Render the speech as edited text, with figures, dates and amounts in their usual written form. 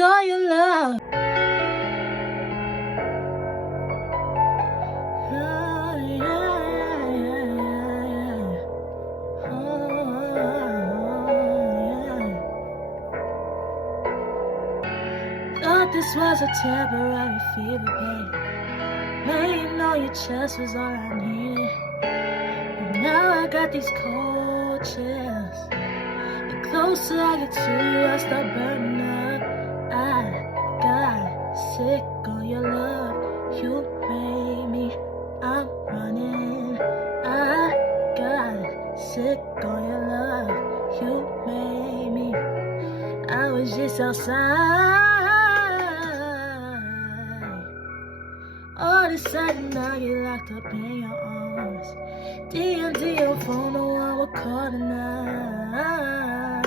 on your love. Oh, yeah, yeah. Oh, yeah. Thought this was a temporary fever, babe. Laying on your chest was all I needed. But now I got these cold chills. The closer I get to you, I start burning up. I got sick on your love. You made me. I'm running. I got sick on your love. You made me. I was just outside. All of a sudden now you're locked up in your arms. DMD your phone, no one will call tonight.